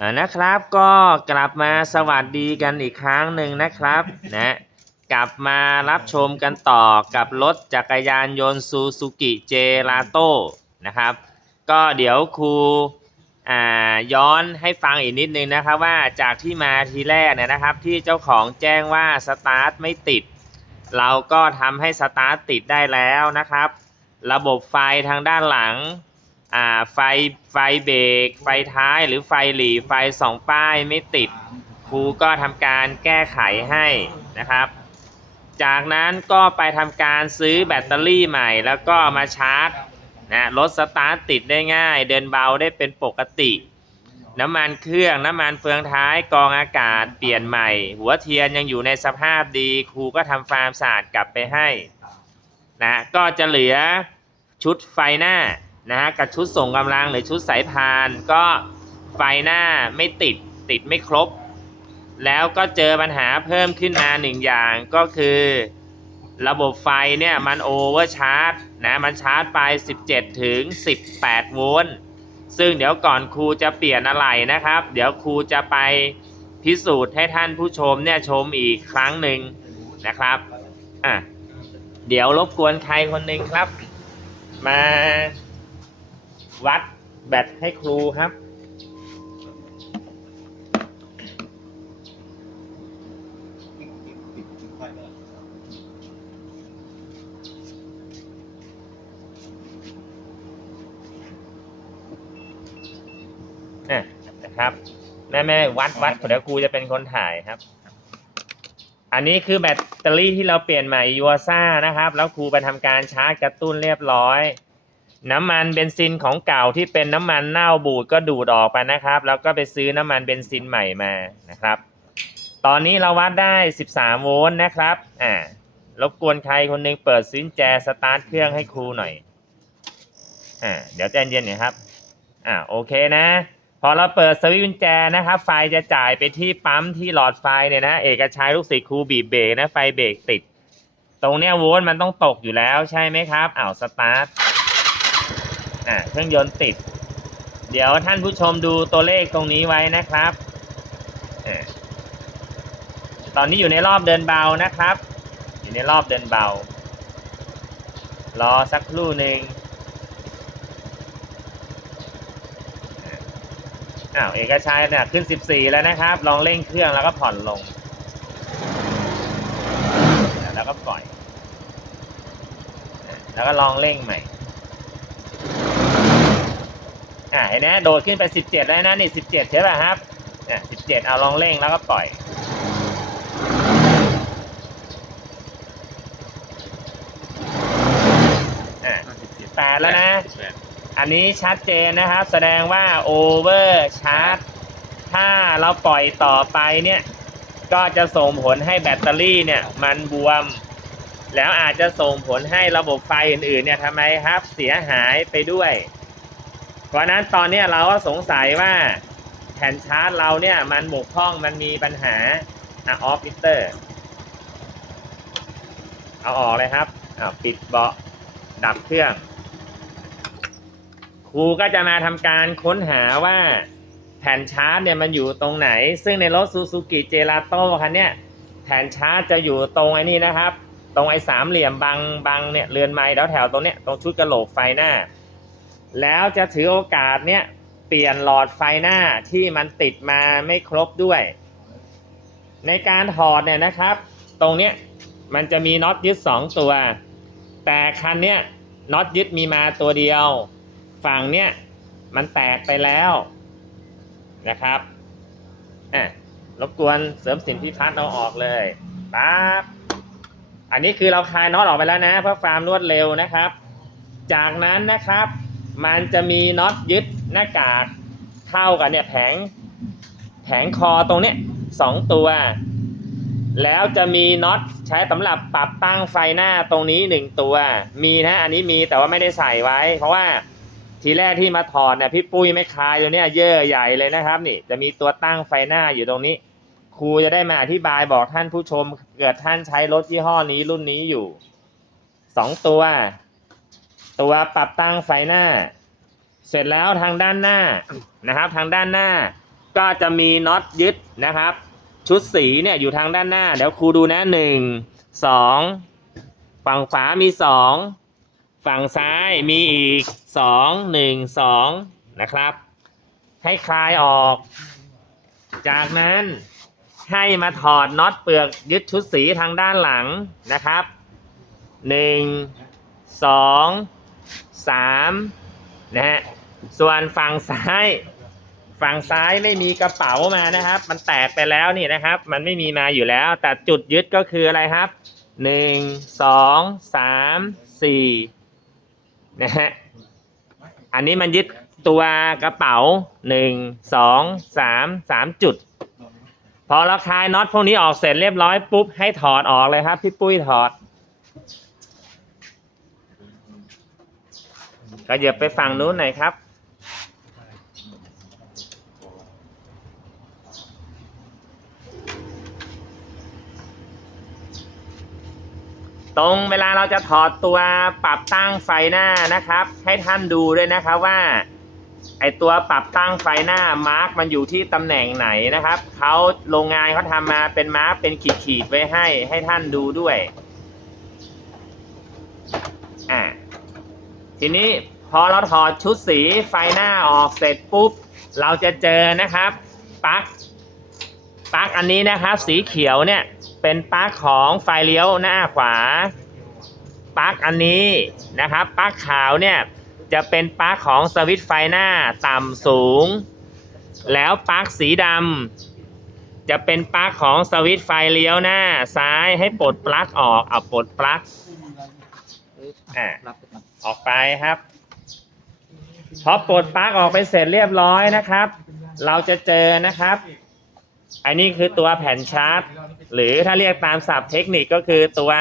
อ่านะครับก็กลับมาสวัสดีกันอีกครั้งหนึ่งนะครับนะกลับมารับชมกันต่อกับรถจักรยานยนต์ซูซูกิเจลาโต้นะครับ ก็เดี๋ยวครูอ่าย้อนให้ฟังอีกนิดนึงนะครับว่าจากที่มาทีแรกเนี่ยนะครับ ที่เจ้าของแจ้งว่าสตาร์ทไม่ติด เราก็ทำให้สตาร์ทติดได้แล้วนะครับ ระบบไฟทางด้านหลัง อ่าไฟไฟเบรกไฟท้ายหรือไฟหลีไฟสองป้ายไม่ติดครูก็ทำการแก้ไขให้นะครับ จากนั้นก็ไปทำการซื้อแบตเตอรี่ใหม่ แล้วก็มาชาร์จนะรถสตาร์ทติดได้ง่าย เดินเบาได้เป็นปกติ น้ำมันเครื่องน้ำมันเฟืองท้ายกรองอากาศเปลี่ยนใหม่ หัวเทียนยังอยู่ในสภาพดีครูก็ทำฟาร์มสะอาดกลับไปให้นะก็จะเหลือชุดไฟหน้า นะฮะกับชุดส่งกำลังหรือชุดสายพานก็ไฟหน้าไม่ติดติดไม่ครบ แล้วก็เจอปัญหาเพิ่มขึ้นมาหนึ่งอย่างก็คือ ระบบไฟเนี่ยมันโอเวอร์ชาร์จนะมันชาร์จไป 17 ถึง 18 โวลต์ซึ่งเดี๋ยวก่อนครูจะเปลี่ยนอะไรนะครับ เดี๋ยวครูจะไปพิสูจน์ให้ท่านผู้ชมเนี่ยชมอีกครั้งหนึ่งนะครับอะเดี๋ยวรบกวนใครคนหนึ่งครับ มา วัดแบตให้ครูครับ อะนะครับ แม่แม่วัดวัดเดี๋ยวครูจะเป็นคนถ่ายครับ อันนี้คือแบตเตอรี่ที่เราเปลี่ยนใหม่ยูซ่านะครับ แล้วครูไปทำการชาร์จกระตุ้นเรียบร้อย น้ำมันเบนซินของเก่าที่เป็นน้ำมันเน่าบูดก็ดูดออกไปนะครับ แล้วก็ไปซื้อน้ำมันเบนซินใหม่มานะครับ ตอนนี้เราวัดได้ 13 โวลต์นะครับอ่ารบกวนใครคนหนึงเปิดซินแจสตาร์ทเครื่องให้ครูหน่อยอ่าเดี๋ยวใจเย็นๆน่ครับอ่าโอเคนะ พอเราเปิดสวิตช์กุญแจนะครับ ไฟจะจ่ายไปที่ปั๊มที่หลอดไฟเนี่ยนะเอกชัยลูกศิษย์ครูบีบเบรกนะไฟเบรกติด ตรงเนี้ยโวลต์มันต้องตกอยู่แล้วใช่ไหมครับอ้าวสตาร์ท อ่าเครื่องยนต์ติด เดี๋ยวท่านผู้ชมดูตัวเลขตรงนี้ไว้นะครับอตอนนี้อยู่ในรอบเดินเบานะครับ อยู่ในรอบเดินเบา รอสักครู่หนึ่งอ้าวเอกชัยเนี่ยขึ้น 14 แล้วนะครับ ลองเร่งเครื่องแล้วก็ผ่อนลง แล้วก็ปล่อย แล้วก็ลองเร่งใหม่ อ่าเห็นไหมโดดขึ้นไป17แล้วนะนี่17ใช่ป่ะครับอะ17เอาลองเร่งแล้วก็ปล่อยอะ18แล้วนะ อันนี้ชัดเจนนะครับ แสดงว่าโอเวอร์ชาร์จ ถ้าเราปล่อยต่อไปเนี่ย ก็จะส่งผลให้แบตเตอรี่เนี่ย มันบวม แล้วอาจจะส่งผลให้ระบบไฟอื่นๆเนี่ยทำไมครับเสียหายไปด้วยเพ ราะนั้นตอนนี้เราก็สงสัยว่าแผ่นชาร์จเราเนี่ยมันบกพร่องมันมีปัญหาอะออฟฟิเตอร์ เอาออกเลยครับอ่าปิดเบาะดับเครื่อง ครูก็จะมาทำการค้นหาว่าแผ่นชาร์จเนี่ยมันอยู่ตรงไหน ซึ่งในรถซูซูกิเจลาโต้คันเนี้ยแผ่นชาร์จจะอยู่ตรงไอ้นี่นะครับ ตรงไอ้สามเหลี่ยมบังบังเนี่ยเรือนไม้แถวแถวตรงเนี้ยตรงชุดกระโหลกไฟหน้า แล้วจะถือโอกาสเนี่ยเปลี่ยนหลอดไฟหน้าที่มันติดมาไม่ครบด้วย ในการถอดเนี่ยนะครับ ตรงเนี้ยมันจะมีน็อตยึดสองตัว แต่คันเนี้ยน็อตยึดมีมาตัวเดียว ฝั่งเนี้ยมันแตกไปแล้วนะครับอะรบกวนเสริมสินพิพัฒน์เอาออกเลยปั๊บอันนี้คือเราคลายน็อตออกไปแล้วนะ เพื่อความรวดเร็วนะครับ จากนั้นนะครับ มันจะมีน็อตยึดหน้ากากเท่ากันเนี่ยแผงแผงคอตรงเนี้ยสองตัว แล้วจะมีน็อตใช้สำหรับปรับตั้งไฟหน้าตรงนี้หนึ่งตัว มีนะอันนี้มีแต่ว่าไม่ได้ใส่ไว้ เพราะว่าทีแรกที่มาถอดเนี่ยพี่ปุ้ยไม่คลายตัวเนี้ยเยอะใหญ่เลยนะครับ นี่จะมีตัวตั้งไฟหน้าอยู่ตรงนี้ ครูจะได้มาอธิบายบอกท่านผู้ชม เกิดท่านใช้รถยี่ห้อนี้รุ่นนี้อยู่สองตัว ตัวปรับตั้งไฟหน้า เสร็จแล้วทางด้านหน้านะครับ ทางด้านหน้าก็จะมีน็อตยึดนะครับ ชุดสีเนี่ยอยู่ทางด้านหน้า เดี๋ยวครูดูนะหนึ่งสองฝั่งขวามีสองฝั่งซ้ายมีอีกสองหนึ่งสองนะครับ ให้คลายออก จากนั้นให้มาถอดน็อตเปลือกยึดชุดสีทางด้านหลังนะครับหนึ่งสอง สามนะฮะส่วนฝั่งซ้าย ฝั่งซ้ายไม่มีกระเป๋ามานะครับ มันแตกไปแล้วนี่นะครับ มันไม่มีมาอยู่แล้ว แต่จุดยึดก็คืออะไรครับหนึ่งสองสามสี่นะฮะอันนี้มันยึดตัวกระเป๋าหนึ่งสองสามสามจุด พอเราคลายน็อตพวกนี้ออกเสร็จเรียบร้อยปุ๊บให้ถอดออกเลยครับ พี่ปุ้ยถอด ก็เหยียบไปฝั่งนู้นหน่อยครับ ตรงเวลาเราจะถอดตัวปรับตั้งไฟหน้านะครับ ให้ท่านดูด้วยนะครับว่าไอตัวปรับตั้งไฟหน้ามาร์กมันอยู่ที่ตำแหน่งไหนนะครับเขาโรงงานเขาทำมาเป็นมาร์กเป็นขีดๆไว้ให้ให้ท่านดูด้วย อ่าทีนี้ พอเราถอดชุดสีไฟหน้าออกเสร็จปุ๊บ เราจะเจอนะครับปลั๊กปลั๊กอันนี้นะครับสีเขียวเนี่ยเป็นปลั๊กของไฟเลี้ยวหน้าขวาปลั๊กอันนี้นะครับปลั๊กขาวเนี่ยจะเป็นปลั๊กของสวิตช์ไฟหน้าต่ำสูง แล้วปลั๊กสีดำจะเป็นปลั๊กของสวิตช์ไฟเลี้ยวหน้าซ้ายให้ปลดปลั๊กออกเอาปลดปลั๊กอ่าออกไปครับ พอปลดปลั๊กออกไปเสร็จเรียบร้อยนะครับ เราจะเจอนะครับ อันนี้คือตัวแผ่นชาร์จ หรือถ้าเรียกตามศัพท์เทคนิคก็คือตัว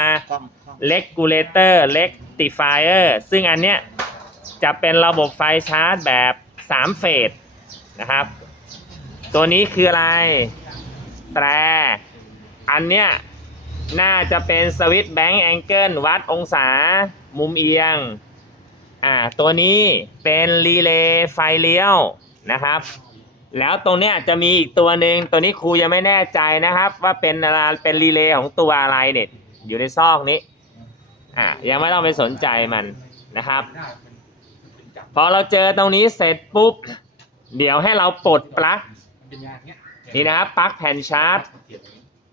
regulator rectifier ซึ่งอันเนี้ยจะเป็นระบบไฟชาร์จแบบ 3 เฟสนะครับ ตัวนี้คืออะไร แตร อันเนี้ยน่าจะเป็นสวิตช์แบงค์แองเกิลวัดองศามุมเอียง อ่าตัวนี้เป็นรีเลย์ไฟเลี้ยวนะครับ แล้วตรงเนี้ยจะมีอีกตัวหนึ่งตัวนี้ครูยังไม่แน่ใจนะครับ ว่าเป็นอะไรเป็นรีเลย์ของตัวอะไรเนี่ยอยู่ในซอกนี้อ่ายังไม่ต้องไปสนใจมันนะครับ พอเราเจอตรงนี้เสร็จปุ๊บ เดี๋ยวให้เราปลดปลั๊กนี่นะครับปลั๊กแผ่นชาร์จ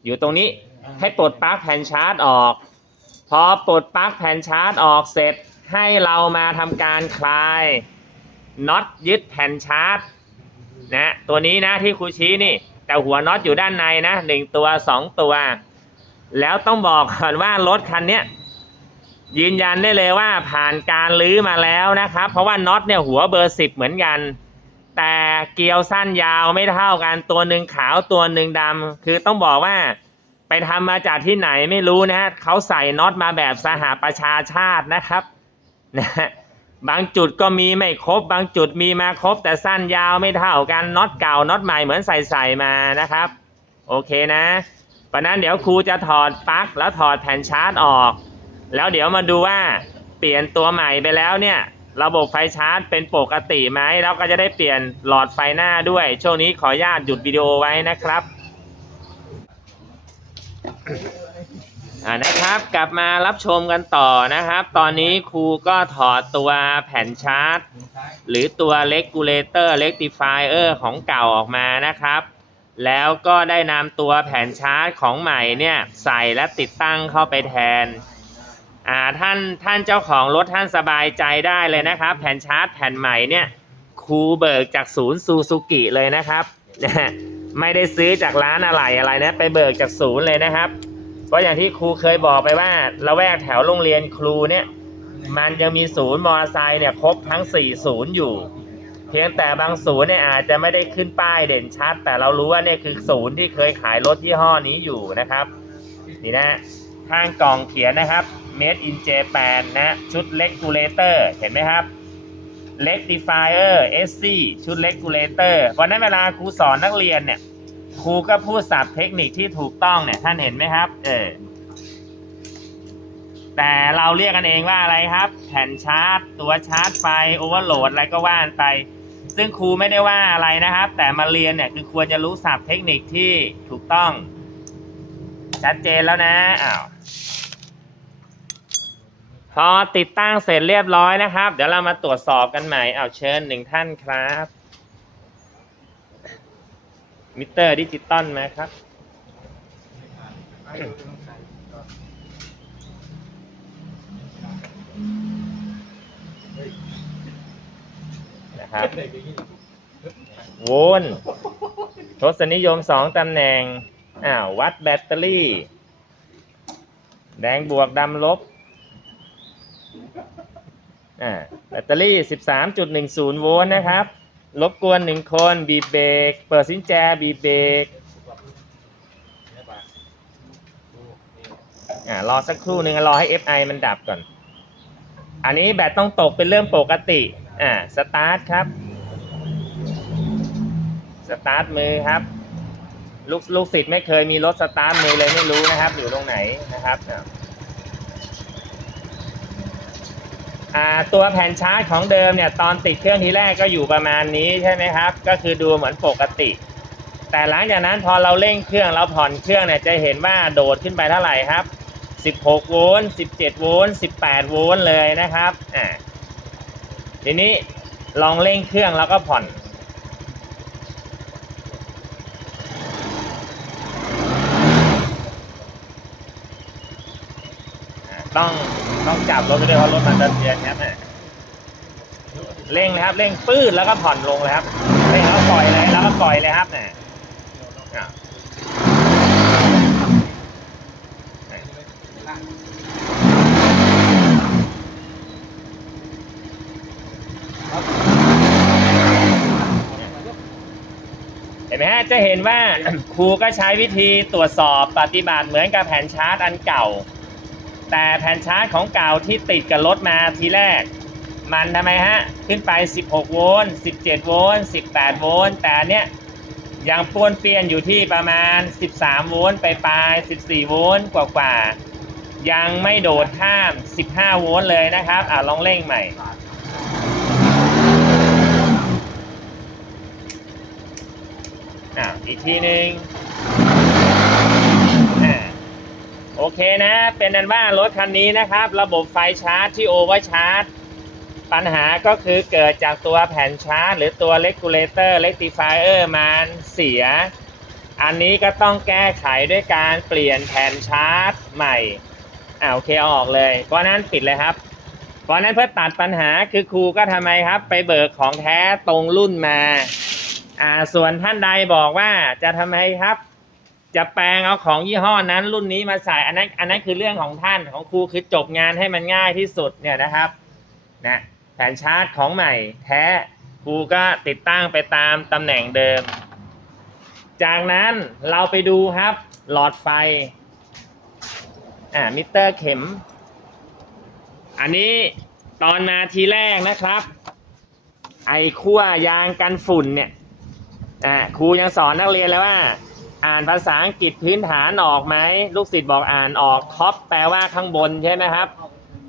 อยู่ตรงนี้ให้ปลดปลั๊กแผ่นชาร์จออก พอปลดปลั๊กแผ่นชาร์จออกเสร็จ ให้เรามาทำการคลายน็อตยึดแผ่นชาร์จนะตัวนี้นะที่ครูชี้นี่ แต่หัวน็อตอยู่ด้านในนะหนึ่งตัวสองตัว แล้วต้องบอกก่อนว่ารถคันนี้ยยืนยันได้เลยว่าผ่านการลื้อมาแล้วนะครับ เพราะว่าน็อตเนี่ยหัวเบอร์สิบเหมือนกัน แต่เกลียวสั้นยาวไม่เท่ากันตัวหนึ่งขาวตัวหนึ่งดำคือต้องบอกว่าไปทำมาจากที่ไหนไม่รู้นะฮะเขาใส่น็อตมาแบบสหประชาชาตินะครับ นะฮะบางจุดก็มีไม่ครบ บางจุดมีมาครบ แต่สั้นยาวไม่เท่ากันน็อตเก่าน็อตใหม่เหมือนใส่ใส่มานะครับ โอเคนะเพราะนั้นเดี๋ยวครูจะถอดปลั๊กแล้วถอดแผ่นชาร์จออก แล้วเดี๋ยวมาดูว่าเปลี่ยนตัวใหม่ไปแล้วเนี่ย ระบบไฟชาร์จเป็นปกติไหมแล้วก็จะได้เปลี่ยนหลอดไฟหน้าด้วย ช่วงนี้ขออนุญาตหยุดวิดีโอไว้นะครับ อ่านะครับกลับมารับชมกันต่อนะครับ ตอนนี้ครูก็ถอดตัวแผ่นชาร์จ หรือตัว regulator rectifier ของเก่าออกมานะครับ แล้วก็ได้นำตัวแผ่นชาร์จของใหม่เนี่ยใส่และติดตั้งเข้าไปแทนอ่าท่านท่านเจ้าของรถท่านสบายใจได้เลยนะครับ แผ่นชาร์จแผ่นใหม่เนี่ยครูเบิกจากศูนย์ซูซูกิเลยนะครับ ไม่ได้ซื้อจากร้านอะไรอะไรนะ ไปเบิกจากศูนย์เลยนะครับเพราะอย่างที่ครูเคยบอกไปว่าละแวกแถวโรงเรียนครูเนี่ย มันยังมีศูนย์มอเตอร์ไซค์เนี่ยครบทั้ง4ศูนย์อยู่ เพียงแต่บางศูนย์เนี่ยอาจจะไม่ได้ขึ้นป้ายเด่นชัด แต่เรารู้ว่าเนี่ยคือศูนย์ที่เคยขายรถยี่ห้อนี้อยู่นะครับ นี่นะข้างกล่องเขียนนะครับ Made in Japan นะชุด Regulator เห็นไหมครับ Rectifier SC ชุด Regulator วันนั้นเวลาครูสอนนักเรียนเนี่ยครูก็พูดศัพท์เทคนิคที่ถูกต้องเนี่ยท่านเห็นไหมครับ เออ แต่เราเรียกกันเองว่าอะไรครับ แผ่นชาร์จ ตัวชาร์จไฟโอเวอร์โหลดอะไรก็ว่านไป ซึ่งครูไม่ได้ว่าอะไรนะครับ แต่มาเรียนเนี่ยคือควรจะรู้ศัพท์เทคนิคที่ถูกต้อง ชัดเจนแล้วนะอ้าว พอติดตั้งเสร็จเรียบร้อยนะครับ เดี๋ยวเรามาตรวจสอบกันใหม่เอาเชิญหนึ่งท่านครับ มิเตอร์ดิจิตอลไหมครับ นะครับโวลต์ทศนิยมสองตำแหน่งอ้าววัดแบตเตอรี่ แดงบวกดำลบ อ่าแบตเตอรี่ 13.10 โวลต์นะครับ รบกวนหนึ่งคนบีบเบรกเปิดสินแจบีบเบรกอ่ารอสักครู่หนึ่งรอให้ FI มันดับก่อน อันนี้แบตต้องตกเป็นเรื่องปกติอ่าสตาร์ทครับ สตาร์ทมือครับ ลูกลูกศิษย์ไม่เคยมีรถสตาร์ทมือเลยไม่รู้นะครับ อยู่ตรงไหนนะครับอ่าอ่า ตัวแผ่นชาร์จของเดิมเนี่ยตอนติดเครื่องทีแรกก็อยู่ประมาณนี้ใช่ไหมครับ ก็คือดูเหมือนปกติ แต่หลังจากนั้นพอเราเร่งเครื่องเราผ่อนเครื่องเนี่ยจะเห็นว่าโดดขึ้นไปเท่าไหร่ครับ 16 โวลต์ 17 โวลต์ 18 โวลต์เลยนะครับอ่าทีนี้ลองเร่งเครื่องแล้วก็ผ่อนต้อง ต้องจับรถไปด้วยเพราะรถมันจะเทียนครับอะเร่งเลยครับ เร่งปื้ดแล้วก็ผ่อนลงเลยครับเร่งแล้วก็ปล่อยเลยแล้วก็ปล่อยเลยครับเนี่ยเห็นไหมฮะจะเห็นว่าครูก็ใช้วิธีตรวจสอบปฏิบัติเหมือนกับแผนชาร์จอันเก่า แต่แผ่นชาร์จของเก่าที่ติดกับรถมาทีแรก มันทำไมฮะ ขึ้นไป 16 โวลต์ 17 โวลต์ 18 โวลต์ แต่เนี้ยยังป้วนเปี้ยนอยู่ที่ประมาณ 13 โวลต์ไปปลาย 14 โวลต์กว่ากว่าๆยังไม่โดดข้าม 15 โวลต์เลยนะครับ อะลองเร่งใหม่ อะอีกทีหนึ่งอ่า โอเคนะ เป็นนั้นว่ารถคันนี้นะครับ ระบบไฟชาร์จที่โอเวอร์ชาร์จ ปัญหาก็คือเกิดจากตัวแผ่นชาร์จ หรือตัวเลกูลเลเตอร์เล c ติฟายเออร์มันเสีย อันนี้ก็ต้องแก้ไขด้วยการเปลี่ยนแผ่นชาร์จใหม่อ่าโอเคเอาออกเลย เพราะนั้นปิดเลยครับ เพราะนั้นเพื่อตัดปัญหาคือครูก็ทำไมครับ ไปเบิกของแท้ตรงรุ่นมาอ่าส่วนท่านใดบอกว่าจะทำไมครับ จะแปลงเอาของยี่ห้อนั้นรุ่นนี้มาใส่อันนั้นอันนั้นคือเรื่องของท่านของครูคือจบงานให้มันง่ายที่สุดเนี่ยนะครับนะแผ่นชาร์จของใหม่แท้ครูก็ติดตั้งไปตามตำแหน่งเดิม จากนั้นเราไปดูครับ หลอดไฟอ่ามิเตอร์เข็ม อันนี้ตอนมาทีแรกนะครับ ไอ้ขั้วยางกันฝุ่นเนี่ยอ่าครูยังสอนนักเรียนเลยว่า อ่านภาษาอังกฤษพื้นฐานออกไหมลูกศิษย์บอกอ่านออกท็อปแปลว่าข้างบนใช่ไหมครับ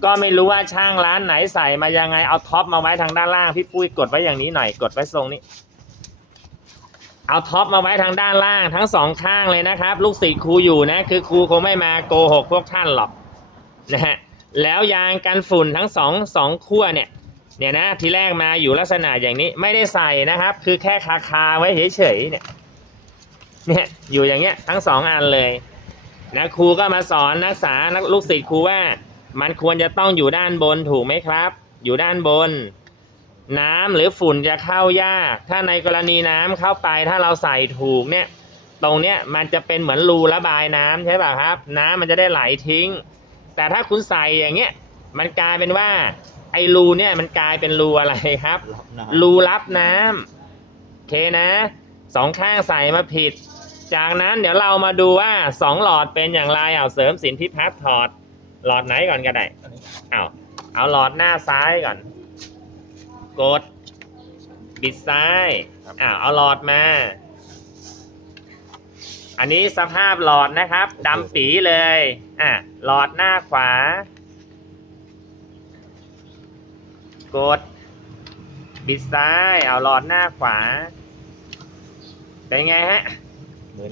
ก็ไม่รู้ว่าช่างร้านไหนใส่มายังไงเอาท็อปมาไว้ทางด้านล่างพี่ปุ้ยกดไว้อย่างนี้หน่อยกดไว้ทรงนี้ เอาท็อปมาไว้ทางด้านล่างทั้งสองข้างเลยนะครับ ลูกศิษย์ครูอยู่นะ คือครูคงไม่มาโกหกพวกท่านหรอกนะฮะแล้วยางกันฝุ่นทั้งสองสองขั้วเนี่ยเนี่ยนะทีแรกมาอยู่ลักษณะอย่างนี้ไม่ได้ใส่นะครับ คือแค่คาคาไว้เฉยๆเนี่ย เนี่ยอยู่อย่างเงี้ยทั้งสองอันเลยนะครูก็มาสอนนักศึกษานักลูกศิษย์ครูว่า มันควรจะต้องอยู่ด้านบนถูกไหมครับ อยู่ด้านบน น้ำหรือฝุ่นจะเข้ายาก ถ้าในกรณีน้ำเข้าไปถ้าเราใส่ถูกเนี่ย ตรงเนี้ยมันจะเป็นเหมือนรูระบายน้ำใช่ป่ะครับ น้ำมันจะได้ไหลทิ้ง แต่ถ้าคุณใส่อย่างเงี้ยมันกลายเป็นว่า ไอ้รูเนี่ยมันกลายเป็นรูอะไรครับ รูรับน้ำโอเคนะสองข้างใส่มาผิด จากนั้นเดี๋ยวเรามาดูว่าสองหลอดเป็นอย่างไรเอาเสริมสินพิพัฒน์ถอดหลอดไหนก่อนก็ได้เอาเอาหลอดหน้าซ้ายก่อน กด บิดซ้ายอ้าวเอาหลอดมา อันนี้สภาพหลอดนะครับดำปีเลยอะหลอดหน้าขวา กด บิดซ้าย เอาหลอดหน้าขวา เป็นไงฮะ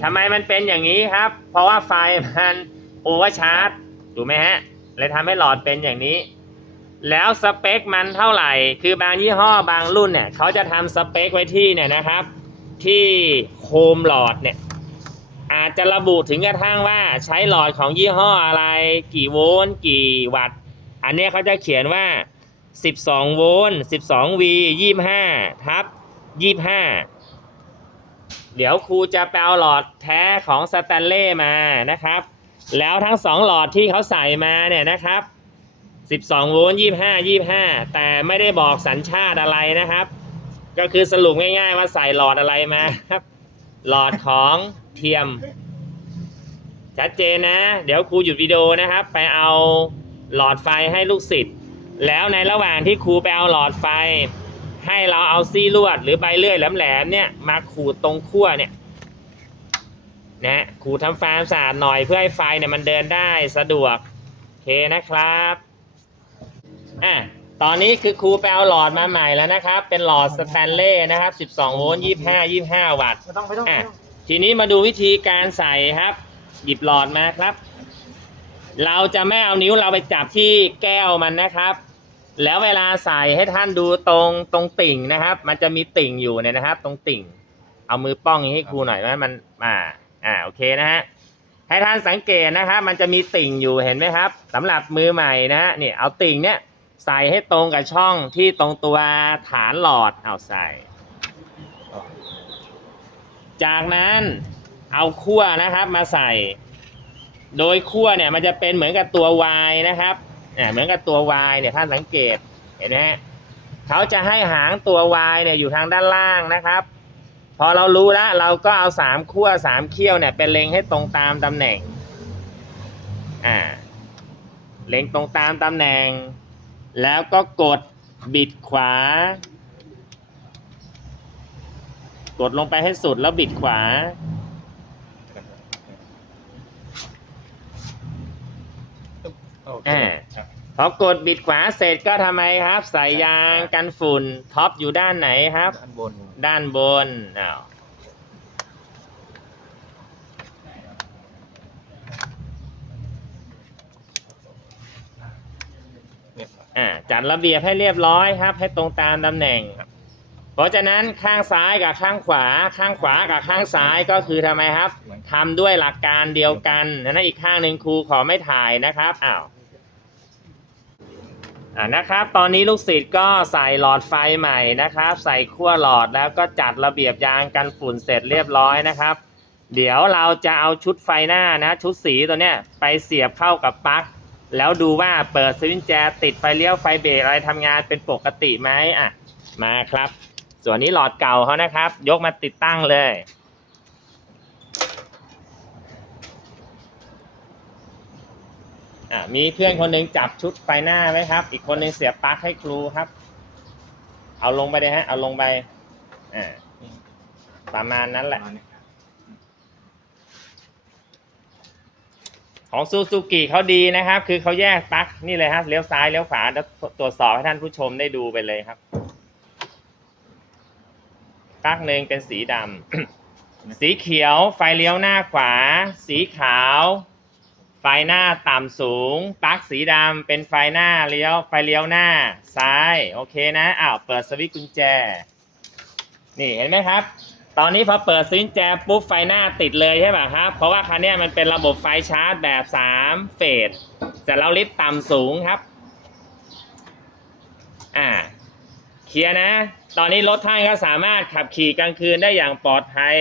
ทำไมมันเป็นอย่างนี้ครับ เพราะว่าไฟมันโอเวอร์ชาร์จถูกไหมฮะเลยทำให้หลอดเป็นอย่างนี้ แล้วสเปคมันเท่าไหร่ คือบางยี่ห้อบางรุ่นเนี่ยเขาจะทำสเปคไว้ที่เนี่ยนะครับ ที่โคมหลอดเนี่ยอาจจะระบุถึงกระทั่งว่าใช้หลอดของยี่ห้ออะไร กี่โวลต์กี่วัตต์ อันนี้เขาจะเขียนว่า 12 โวลต์ 12 V 25 ทับ 25 เดี๋ยวครูจะไปเอาหลอดแท้ของสแตนเล่มานะครับ แล้วทั้งสองหลอดที่เขาใส่มาเนี่ยนะครับ 12 โวลต์25 25 แต่ไม่ได้บอกสัญชาติอะไรนะครับ ก็คือสรุปง่ายๆว่าใส่หลอดอะไรมาครับ หลอดของเทียม ชัดเจนนะ เดี๋ยวครูหยุดวิดีโอนะครับ ไปเอาหลอดไฟให้ลูกศิษย์แล้วในระหว่างที่ครูไปเอาหลอดไฟ ให้เราเอาซี่ลวดหรือใบเลื่อยแหลมๆเนี่ยมาขูดตรงขั้วเนี่ยนะขูดทำความสะอาดหน่อยเพื่อให้ไฟเนี่ยมันเดินได้สะดวกโอเคนะครับอะตอนนี้คือครูไปเอาหลอดมาใหม่แล้วนะครับ เป็นหลอดสแตนเล่นะครับ 12 โวลต์ 25 25 วัตต์ไม่ต้องไม่ต้องอะทีนี้มาดูวิธีการใส่ครับ หยิบหลอดมาครับ เราจะไม่เอานิ้วเราไปจับที่แก้วมันนะครับ แล้วเวลาใส่ให้ท่านดูตรงตรงติ่งนะครับ มันจะมีติ่งอยู่เนี่ยนะครับ ตรงติ่ง เอามือป้องให้ครูหน่อยว่ามันอ่าอ่าโอเคนะฮะให้ท่านสังเกตนะครับมันจะมีติ่งอยู่เห็นไหมครับสำหรับมือใหม่นะฮะนี่เอาติ่งเนี้ยใส่ให้ตรงกับช่องที่ตรงตัวฐานหลอดเอาใส่ จากนั้นเอาขั้วนะครับมาใส่ โดยขั้วเนี่ยมันจะเป็นเหมือนกับตัว Y นะครับ เหมือนกับตัว Y เนี่ยท่านสังเกตเห็นไหมฮะเขาจะให้หางตัว Y เนี่ยอยู่ทางด้านล่างนะครับ พอเรารู้แล้วเราก็เอาสามขั้วสามเขี้ยวเนี่ยเป็นเล็งให้ตรงตามตำแหน่งอ่าเล็งตรงตามตำแหน่ง แล้วก็กดบิดขวา กดลงไปให้สุดแล้วบิดขวา อเคอ่าครับพอกดบิดขวาเสร็จก็ทำไมครับ ใส่ยางกันฝุ่นท็อปอยู่ด้านไหนครับ ด้านบนด้านบนอ้าวเนี่ยครับอ่าจัดระเบียบให้เรียบร้อยครับ ให้ตรงตามตำแหน่ง เพราะฉะนั้นข้างซ้ายกับข้างขวา ข้างขวากับข้างซ้ายก็คือทำไมครับทำด้วยหลักการเดียวกันนั้นอีกข้างหนึ่งครูขอไม่ถ่ายนะครับอ้าว อ่านะครับ ตอนนี้ลูกศิษย์ก็ใส่หลอดไฟใหม่นะครับ ใส่ขั้วหลอดแล้วก็จัดระเบียบยางกันฝุ่นเสร็จเรียบร้อยนะครับ เดี๋ยวเราจะเอาชุดไฟหน้านะ ชุดสีตัวเนี้ยไปเสียบเข้ากับปลั๊กแล้วดูว่าเปิดสวิตช์แจติดไฟเลี้ยวไฟเบรกอะไรทำงานเป็นปกติไหมอะมาครับ ส่วนนี้หลอดเก่าเขานะครับ ยกมาติดตั้งเลย อะมีเพื่อนคนหนึ่งจับชุดไฟหน้าไว้ครับ อีกคนหนึ่งเสียบปลั๊กให้ครูครับ เอาลงไปเลยฮะ เอาลงไปอ่าประมาณนั้นแหละ ของซูซูกิเขาดีนะครับ คือเขาแยกปลั๊กนี่เลยฮะเลี้ยวซ้ายเลี้ยวขวาแล้วตรวจสอบให้ท่านผู้ชมได้ดูไปเลยครับปลั๊กหนึ่งเป็นสีดำ สีเขียวไฟเลี้ยวหน้าขวา สีขาว ไฟหน้าต่ำสูงปลั๊กสีดำเป็นไฟหน้าเลี้ยวไฟเลี้ยวหน้าซ้ายโอเคนะอ้าวเปิดสวิตช์กุญแจ นี่เห็นไหมครับ ตอนนี้พอเปิดสวิตช์แจปุ๊บไฟหน้าติดเลยใช่ป่ะครับ เพราะว่าคันนี้มันเป็นระบบไฟชาร์จแบบ 3 เฟสแต่เราลิฟต์ต่ำสูงครับอ่าเคลียร์นะ ตอนนี้รถท่านก็สามารถขับขี่กลางคืนได้อย่างปลอดภัย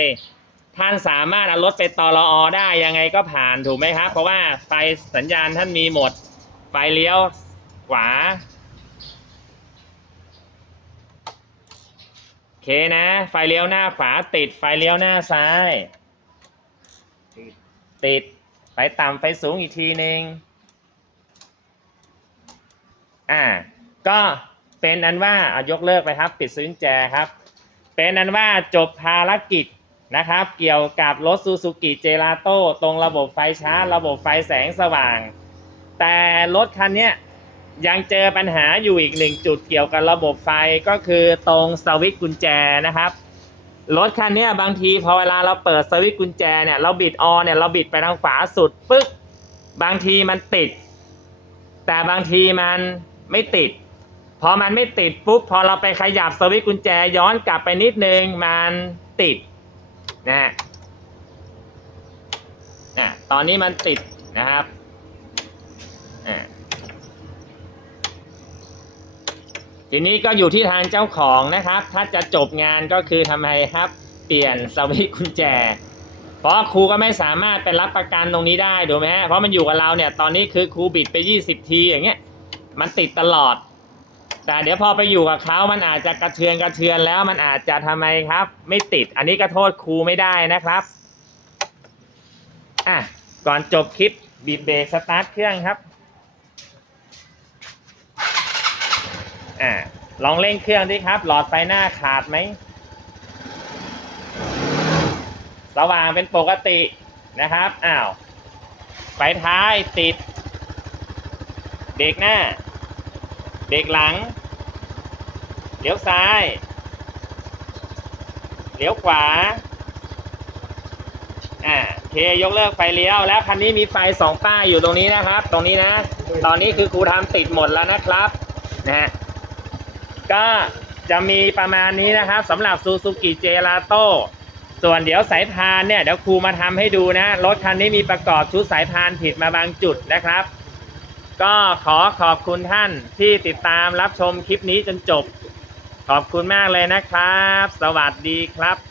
ท่านสามารถเอารถไปตอรออได้ยังไงก็ผ่านถูกไหมครับ เพราะว่าไฟสัญญาณท่านมีหมด ไฟเลี้ยวขวาโอเคนะ ไฟเลี้ยวหน้าขวาติดไฟเลี้ยวหน้าซ้าย ติดไฟต่ำไฟสูงอีกทีหนึ่งอ่าก็เป็นอันว่าเอายกเลิกไปครับ ปิดสวิตช์แจครับ เป็นอันว่าจบภารกิจ นะครับ เกี่ยวกับรถซูซูกิเจลาโต้ตรงระบบไฟชาร์จระบบไฟแสงสว่าง แต่รถคันเนี้ยยังเจอปัญหาอยู่อีกหนึ่งจุดเกี่ยวกับระบบไฟก็คือตรงสวิตช์กุญแจนะครับรถคันเนี้ยบางทีพอเวลาเราเปิดสวิตช์กุญแจเนี่ยเราบิดออนเนี่ยเราบิดไปทางขวาสุดปึ๊บบางทีมันติด แต่บางทีมันไม่ติด พอมันไม่ติดปุ๊บพอเราไปขยับสวิตช์กุญแจย้อนกลับไปนิดนึงมันติด นะฮะอะตอนนี้มันติดนะครับอะทีนี้ก็อยู่ที่ทางเจ้าของนะครับ ถ้าจะจบงานก็คือทำไมครับ เปลี่ยนสวิตช์กุญแจ เพราะครูก็ไม่สามารถไปรับประกันตรงนี้ได้ถูกไหมฮะเพราะมันอยู่กับเราเนี่ย ตอนนี้คือครูบิดไป 20 ทีอย่างเงี้ย มันติดตลอด แต่เดี๋ยวพอไปอยู่กับเขามันอาจจะกระเทือนกระเทือนแล้วมันอาจจะทำไมครับ ไม่ติดอันนี้ก็โทษครูไม่ได้นะครับอะก่อนจบคลิปบีบเบรกสตาร์ทเครื่องครับอ่าลองเร่งเครื่องดิครับ หลอดไฟหน้าขาดไหมสว่างเป็นปกตินะครับอ้าวไฟท้ายติดเบรกหน้า เบรกหลัง เลี้ยวซ้าย เลี้ยวขวา อ่าโอเคยกเลิกไฟเลี้ยว แล้วคันนี้มีไฟสองป้ายอยู่ตรงนี้นะครับ ตรงนี้นะ ตอนนี้คือครูทำติดหมดแล้วนะครับนะฮะก็จะมีประมาณนี้นะครับสำหรับซูซูกิเจลาโต้ส่วนเดี๋ยวสายพานเนี่ยเดี๋ยวครูมาทำให้ดูนะรถคันนี้มีประกอบชุดสายพานผิดมาบางจุดนะครับ ก็ขอขอบคุณท่านที่ติดตามรับชมคลิปนี้จนจบ ขอบคุณมากเลยนะครับ สวัสดีครับ